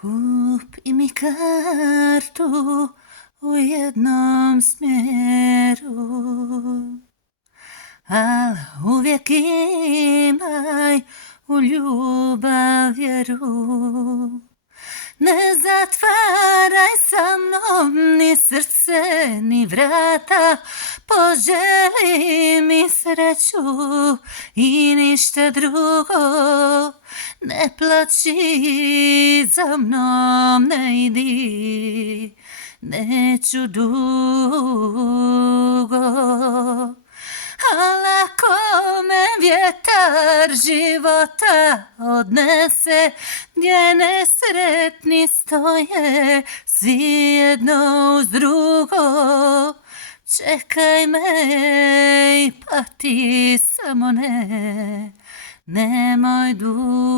Kupi mi kartu u jednom smjeru, al uvijek imaj u ljubav vjeru. Ne zatvaraj sa mnom ni srce ni vrata, poželi mi sreću i ništa drugo. Ne plaći za mnom, ne idi, neću dugo. Al ako me vjetar života odnese gdje nesretni stoje svi jedno uz drugo, čekaj me i pati, samo nemoj dugo.